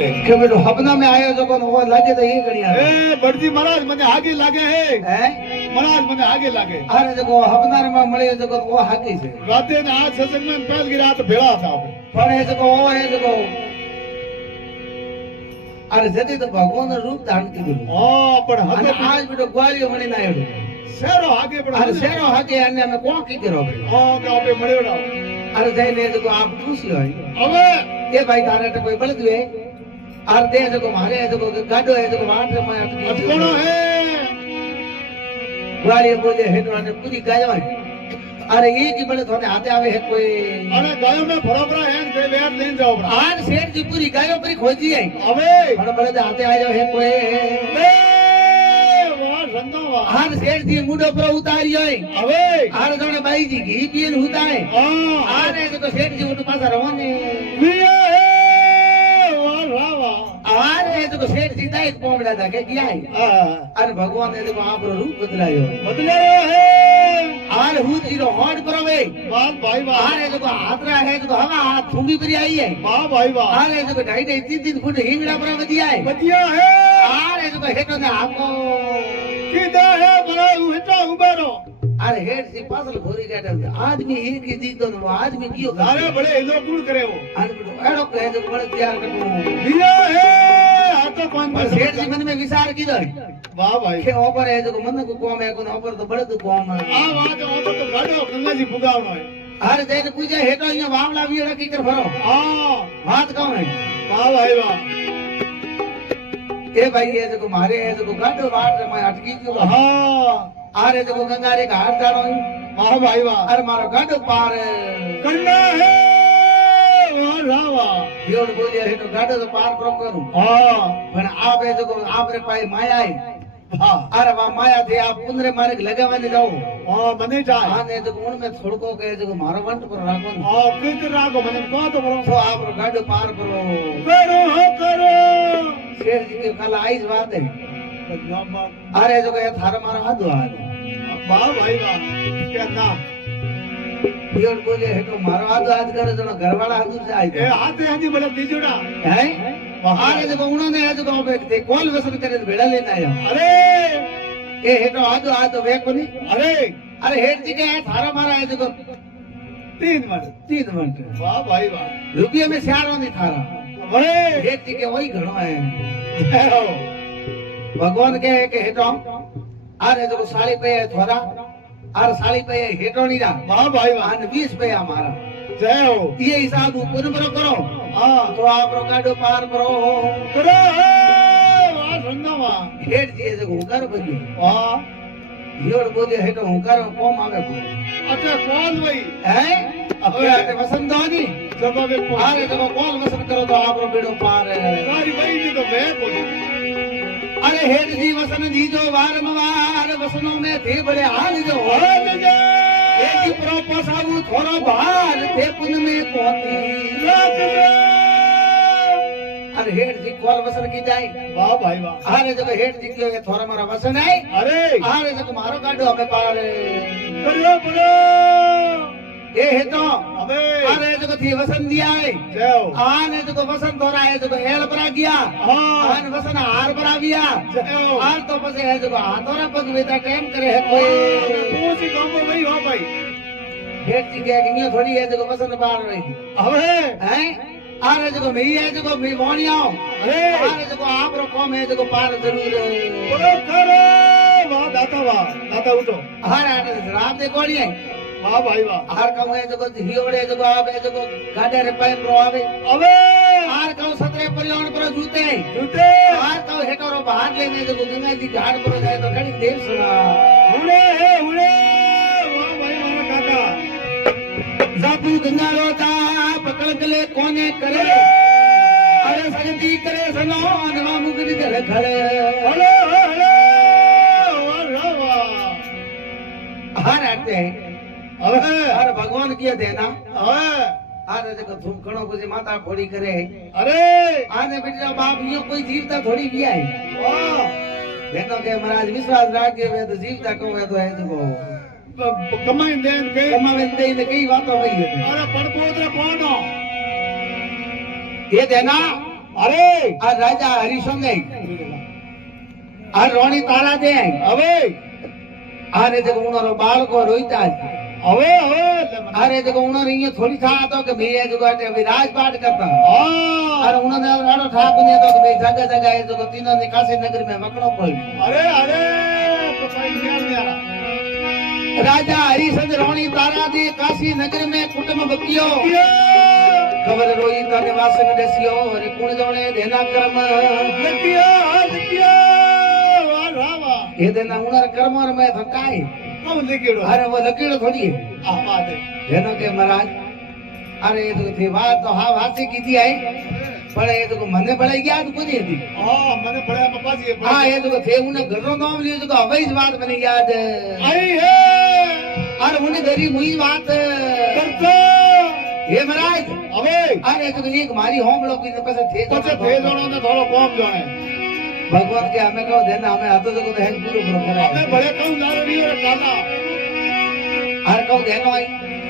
के बेटो हपना में आयो जो को वो लागे तो ये गणिया ए बड़जी महाराज मने आगे लागे है महाराज मने आगे लागे अरे जो हपना में मळे जो को वो हाकी छे राते ने आज सत्संग में पहल की रात भेड़ा था पण है जो वो है जो अरे जदी तो भगवान रूप धारण की दिलो हां पण हते आज बेटो ग्वालियो मणी ना आयो शेरो आगे पण अरे शेरो हाके अन्य में कोण की करो हां के आपे मळेड़ा अरे जईने जो आप पूछियो હવે ए भाई तारे तो कोई बलद वे आर दे जो मारे जो गाडो है जो वाट में अटकी कोण है ग्वालियो बोले हेटो ने पूरी गायो है अरे ये की बड़े थोने हाथे आवे है कोई अरे गायो में फरोबरा है के वेर लेन जाओ बड़ा आज सेठ जी पूरी गायो पर खोजी है હવે बड़े बड़े हाथे आयो है कोई ए वाह रंगावा आज सेठ जी मुंडो पर उतारियो है હવે आर जोने बाई जी घी पीन हुता है हां आरे जो सेठ जी उन पास रवाने विया है वाह रावा आरे जो सेठ जी दाई कोमड़ा था के किया है हां अरे भगवान ने देखो आप रूप बदलायो बदलायो है आर हुत जीरो हॉट परवे वाह भाई वाह आरे जो हाथरा है जो हवा हाथ थूंगी पर आई है वाह भाई वाह आरे जो ढाई ढाई तीन तीन फुट हिंगड़ा पर वदिया है बदिया है आरे जो हेटो ने आपको कीदा है बड़ा हेटा उबारो अरे हेड से पासल भोरी काटल आदमी एक ही जीतो न आदमी कियो अरे बड़े एलो कूड़ करे वो आज एड़ो कहे जो बड़े तैयार करो दिया है आ तो कौन पर सेठ जी मन में विचार कीधो वाह भाई के ऊपर है जो मन को कौम है को ऊपर तो बड़े तो कौम है आ वाह तो गाड़ो गंगा जी पुगावनो है अरे देन पूजा हेटो इया वावला वीड़ा की कर भरो हां बात कौन है वाह भाई वाह ए भाई ये जो मारे है जो गाडो वाट में अटकी गयो हां आरे जो गंगा रे घाट जानो वाह भाई वाह अरे मारो गाडो पार करना है वाह रावा योड बोलिया है तो गाडो तो पार प्रो करूं हां पण आपे जो आपरे पाए माया है हां अरे वा माया थे आप पुनरे मार्ग लगावाने जाओ हां मने जाए हां ने तो उन में थोड़को के जो मारो वंट पर राखो हां कित राखो मने को तो बरो तो आप गाडो पार करो करो शेर जी के कल आईज बात है अरे जो के थारा मारो हादो हाथ वाह भाई वाह क्या ना योड बोले है तो मारो हादो हाथ करे जो घरवाला हादो से आई ए हाथे हाथी बड़ा दीजोड़ा है अरे जो उन्होंने है जो पे कॉल वसन करे भेड़ा लेना आया अरे ए हेटो हादो हाथ वे कोनी अरे हेड जी के थारा मारा है जो 3 मिनट वाह भाई वाह रुपये में स्यारो नहीं थारा अरे हेड जी के वही घणो है भगवान के हेटो अरे जो साड़ी पे है थोड़ा अरे साड़ी पे है हेटो नहीं रा वाह भाई वाह 20 पे हमारा जय हो ये हिसाब ऊपर पर करो हां तो आप गाडो पार करो वाह रंगावा हेड जी जो हुकार बनियो वाह योड बोले हेटो हुकार कोम आवे अच्छा कौन भाई है अबे वसंत होनी जब वे अरे जब कॉल वसन करो तो आप बेड़ो पार तुम्हारी भाई जी तो मैं बोली अरे हेड जी वसन जी जो वारंवार वसनों में थे बड़े हाल जो एक प्रोपस आऊ थोड़ा बाहर थे पुन में पहुंची अरे हेड जी कॉल वसन की जाए वाह भाई वाह अरे जब हेड जी के थोड़ा मारा वसन है अरे जब मारो गाडो हमें पार करो ये है तो अबे अरे जब थी वसन दिया है जाओ आने जब वसन थोड़ा है जब एल बरा गया आने वसन हार बरा गया जाओ हार तो बस है जब हाथोरा पग वेता टाइम करे है कोई पूछी कौन भाई हो भाई हेड जी के गिनियो थोड़ी है जब वसन पार रही अबे हैं अरे जब मैं है जब मैं मोनिया अरे जब आप रो कम है जब पार जरूर करो वाह दाता उठो हर रात दे कोनी है वाह भाई वाह हर कहूं है जब हियोड़े जब आवे जब गाडे रे पाए प्रो आवे अबे हर कहूं सतरे परियोन पर जूते हर कहूं हेटोरो बाहर लेने जब गंगा जी घाट पर जाए तो घड़ी देव सुना उड़े वाह भाई मारा काका जाबू गंगा रोता पकड़ गले कोने करे अरे सजती करे सनो नवा मुगरी जल खड़े हेलो हर आते हैं अरे भगवान किया देना अरे देखो तुम कणो कुछ माता फोड़ी करे अरे आने बेटा बाप यो कोई जीवता थोड़ी भी आई वाह देखो के महाराज विश्वास राखे वे तो जीवता को है तो है देखो कमाई देन के कमावे दे कई बातों वही है अरे पड़पोत्र कौन हो ये देना अरे आ राजा हरिशंगे आ रोणी तारा दे હવે अरे जब उन्होंने बाल को रोईता હવે अरे जब उन्होंने ये थोड़ी था तो कि भैया जो कहते विराज पाठ करता હા अरे उन्होंने राणो ठाकुर ने तो कि भाई जगह जगह है जो तीनों ने काशी नगर में मकड़ो पड़ी अरे अरे तो भाई ध्यान नहीं आ रहा राजा हरिशंद रोणी तारा दे काशी नगर में कुटुंब बकियो खबर रोई तने वासन दसियो रे कुण जोणे देना कर्म लकिया वाह रावा ये देना उनर कर्म और मैं थकाए कौन लिखेड़ो अरे वो लकीड़ो थोड़ी है आ बात है જેનો કે મહારાજ અરે એ તો થી વાત તો હા વાસી કીધી આય પણ એ તો મને ભળાઈ ગયા તો કોની હતી हां મને ભળ્યા પપ્પાજી હા એ તો થે ઉને ઘરનો નામ લીધું તો હવે જ વાત મને યાદ आई है અરે ઉને ઘરી મુઈ વાત करता હે મહારાજ હવે અરે તો એક મારી હોમલો કી પછી થે પછી બે જણો ને થોડો કોમ જાણે ભગવાન કે અમે કહો દેના અમે હતો તો હેન પૂરો પૂરો કરે અમે ભલે કહું લારડી રે કાલા આર કહો દેનો આઈ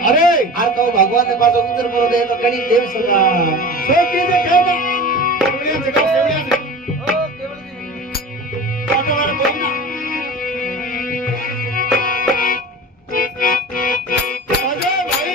अरे આર કહો ભગવાન ને પાછો ઉત્તર પૂરો દે તો કડી દેવ સગા सो कीजे कहना केवड़िया जगह केवड़िया ओ केवड़ी काटो वाला बोलना आजा भाई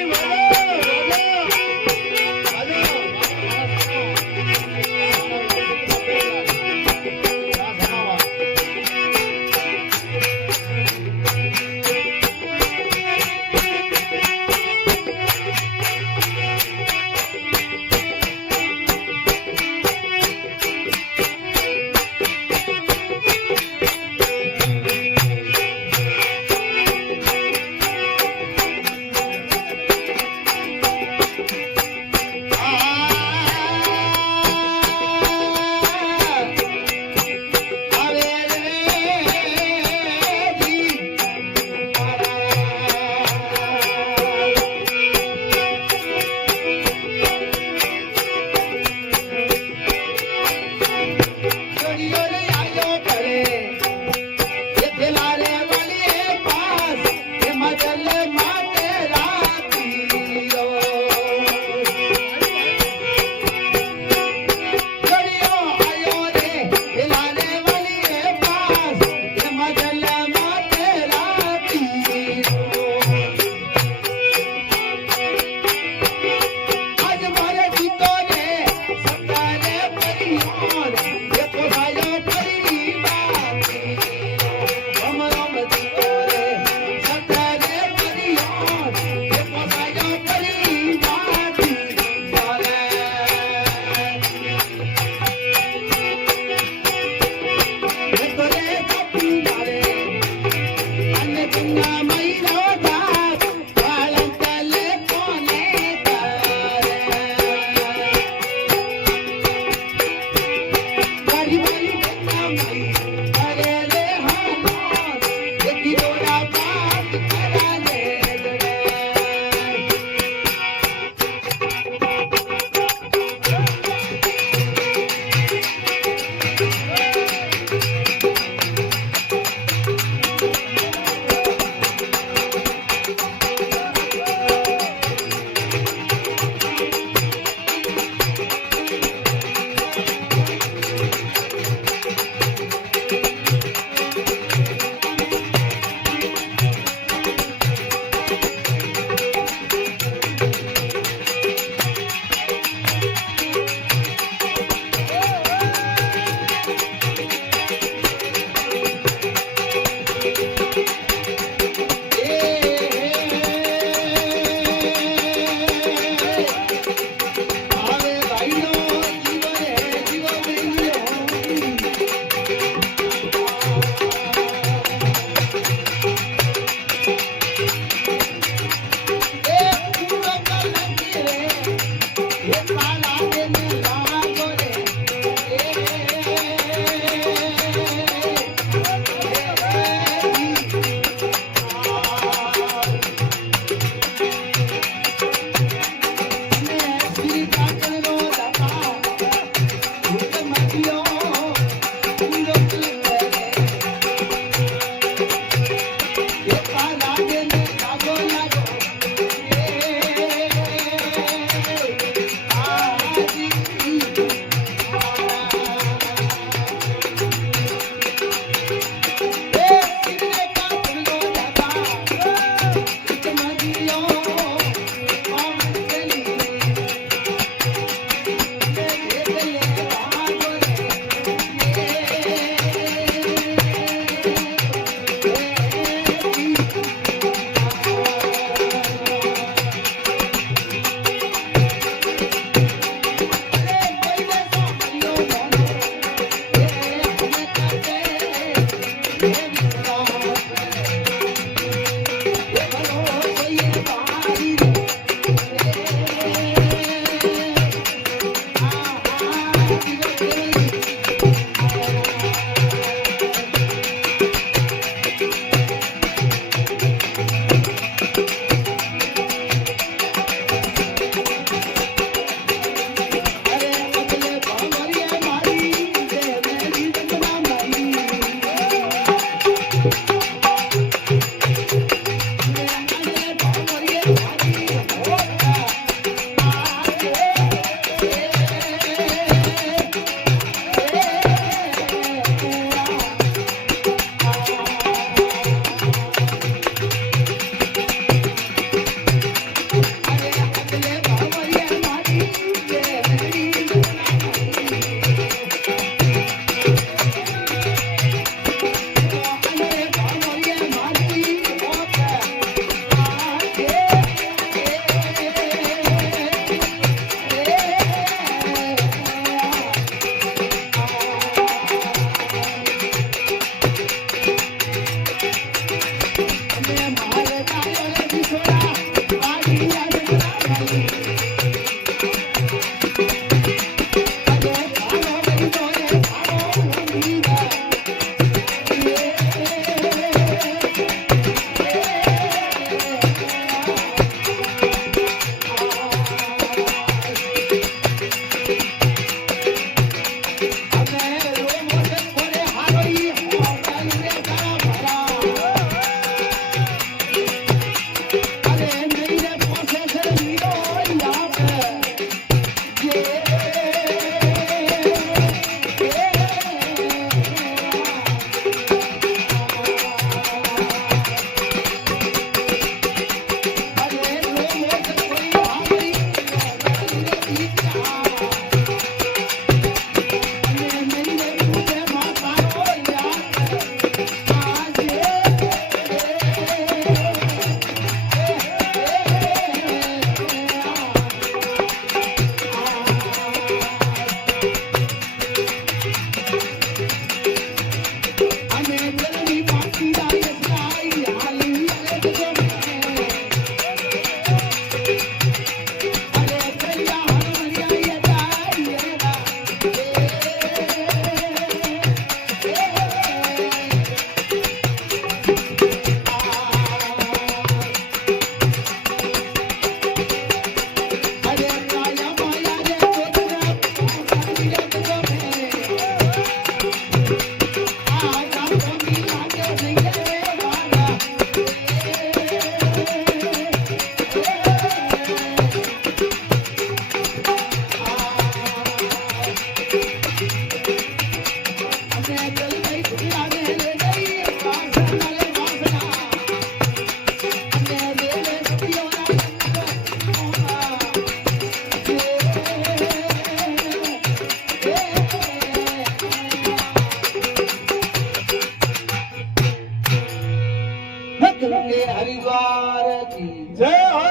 કે હરિદ્વાર કી જય હો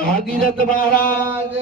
ભાગીરથ મહારાજ